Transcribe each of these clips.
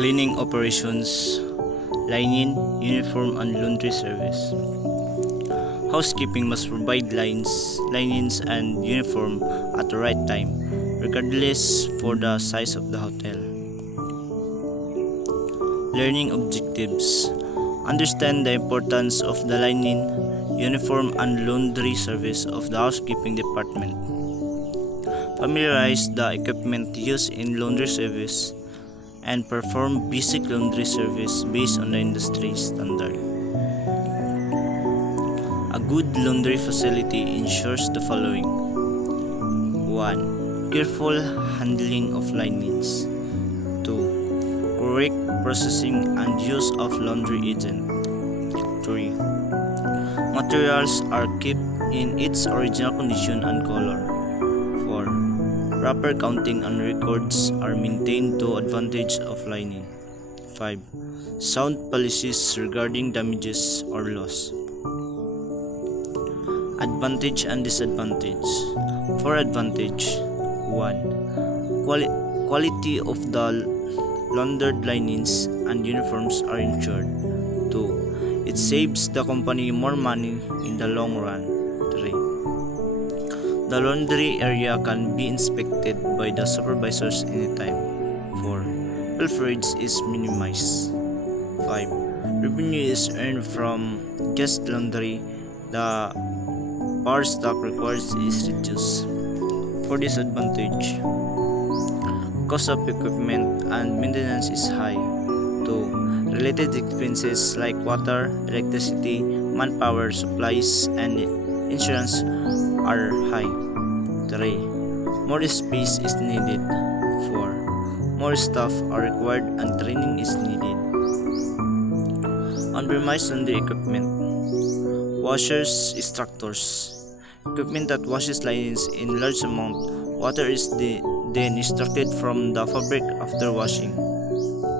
Cleaning operations, linen, uniform, and laundry service. Housekeeping must provide linens, and uniform at the right time, regardless for the size of the hotel. Learning objectives. Understand the importance of the linen, uniform, and laundry service of the housekeeping department. Familiarize the equipment used in laundry service and perform basic laundry service based on the industry standard. A good laundry facility ensures the following: 1. Careful handling of linens. 2. Correct processing and use of laundry agent. 3. Materials are kept in its original condition and color. 4. Proper counting and records are maintained to advantage of linen. 5. Sound policies regarding damages or loss. Advantage and disadvantage. For advantage: 1. Quality of the laundered linens and uniforms are ensured. 2. It saves the company more money in the long run. 3. The laundry area can be inspected by the supervisors anytime. 4. Pilferage is minimized. 5. Revenue is earned from guest laundry. The power stock required is reduced. For disadvantage: cost of equipment and maintenance is high. 2. Related expenses like water, electricity, manpower, supplies, and insurance are high. 3. More space is needed. 4. More staff are required and training is needed. On-premise laundry equipment. Washers, extractors. Equipment that washes linens in large amount. Water is then extracted from the fabric after washing.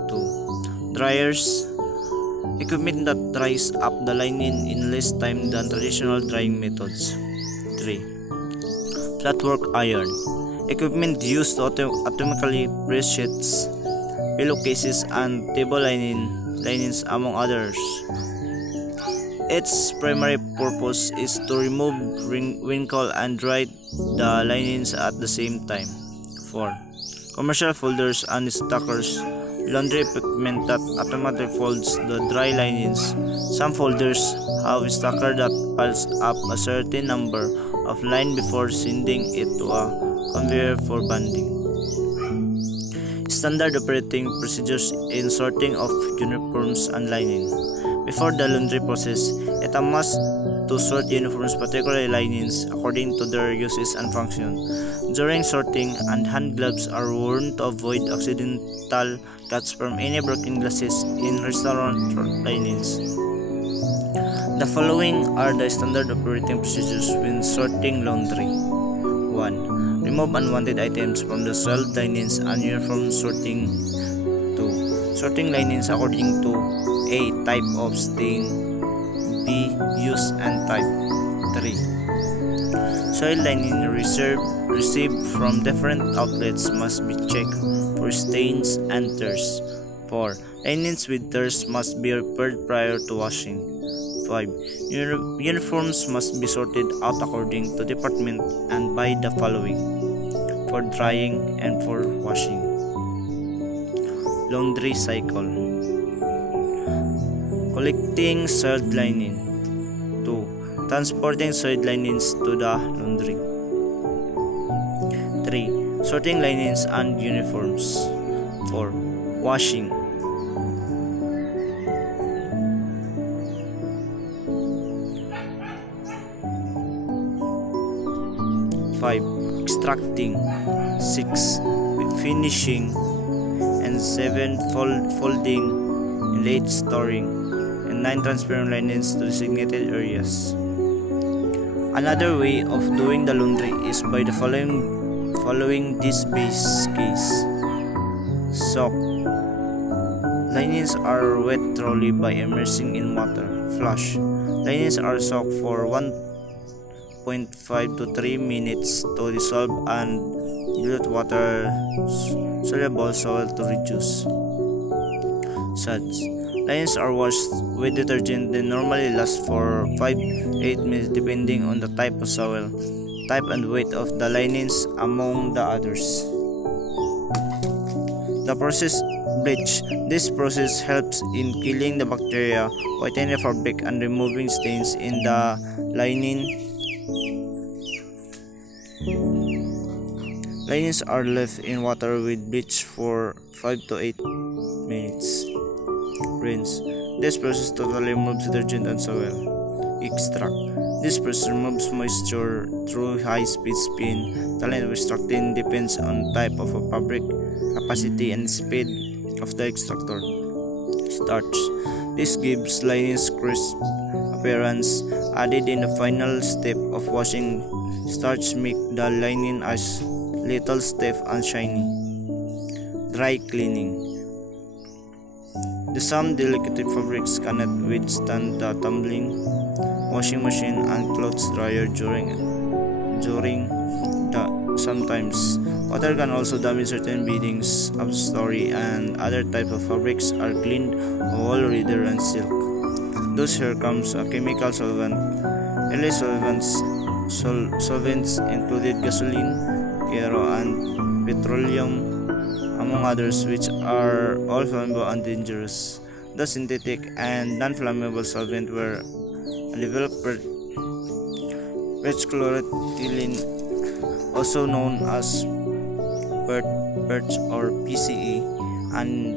2. Dryers. Equipment that dries up the linen in less time than traditional drying methods. 3. Flatwork iron. Equipment used to automatically press sheets, pillowcases, and table linens among others. Its primary purpose is to remove wrinkle and dry the linens at the same time. 4. Commercial folders and stackers. Laundry equipment that automatically folds the dry linens. Some folders have a stacker that piles up a certain number of lines before sending it to a conveyor for banding. Standard operating procedures in sorting of uniforms and linen. Before the laundry process, it is a must to sort uniforms, particularly linens, according to their uses and function. During sorting, hand gloves are worn to avoid accidental cuts from any broken glasses in restaurant linens. The following are the standard operating procedures when sorting laundry. 1. Remove unwanted items from the soiled linens and uniform sorting. 2. Sorting linens according to A. Type of stain, B. Use and type. 3. Soiled linen received from different outlets must be checked for stains and tears. 4. Linens with tears must be repaired prior to washing. 5. Uniforms must be sorted out according to department and by the following: for drying and for washing. Laundry cycle. Collecting soiled linen. 2. Transporting soiled linens to the laundry. 3. Sorting linens and uniforms. 4. Washing. 5. Extracting. 6. Finishing. And 7. Folding and late storing. 9. Transferring linens to designated areas. Another way of doing the laundry is by the following this base case. Soak. Linens are wet thoroughly by immersing in water. Flush. Linens are soaked for 1.5 to 3 minutes to dissolve and dilute water soluble soil to reduce. suds. Linens are washed with detergent that normally lasts for 5-8 minutes depending on the type of soil, type and weight of the linens among the others. The process bleach. This process helps in killing the bacteria, whitening the fabric and removing stains in the lining. Linens are left in water with bleach for 5 to 8 minutes. Rinse. This process totally removes detergent and soil. Extract. This process removes moisture through high-speed spin. The line of extracting depends on type of a fabric, capacity, and speed of the extractor. Starch. This gives linens crisp appearance. Added in the final step of washing, starch makes the linen as little stiff and shiny. Dry cleaning. Some delicate fabrics cannot withstand the tumbling washing machine and clothes dryer during the sometimes. Water can also damage certain beadings, upholstery, and other types of fabrics are cleaned wool, leather, and silk. Thus here comes a chemical solvent. Early solvents included gasoline, kero, and petroleum, among others, which are all flammable and dangerous. The synthetic and non-flammable solvents were developed perchloroethylene, also known as perch or PCE, and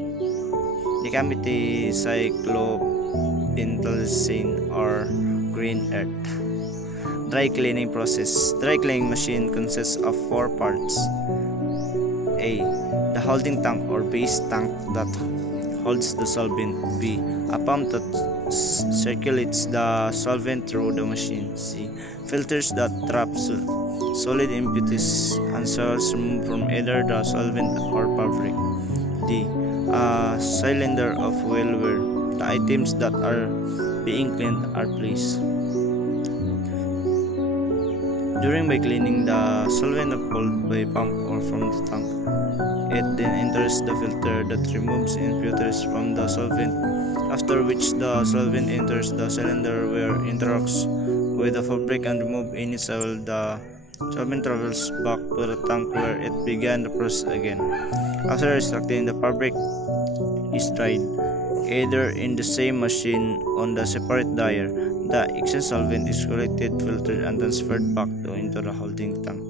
decamethylcyclopentylacene or green earth. Dry cleaning process. Dry cleaning machine consists of 4 parts. A. The holding tank or base tank that holds the solvent. B. A pump that circulates the solvent through the machine. C. Filters that trap solid impurities and soils removed from either the solvent or fabric. D. A cylinder of oil where the items that are being cleaned are placed. During by cleaning, the solvent is pulled by pump or from the tank. It then enters the filter that removes impurities from the solvent, after which the solvent enters the cylinder where it interacts with the fabric and removes any soil. The solvent travels back to the tank where it began the process again. After extracting, the fabric is dried, either in the same machine or on the separate dryer. The excess solvent is collected, filtered, and transferred back into the holding tank.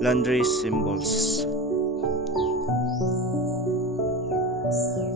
Laundry symbols.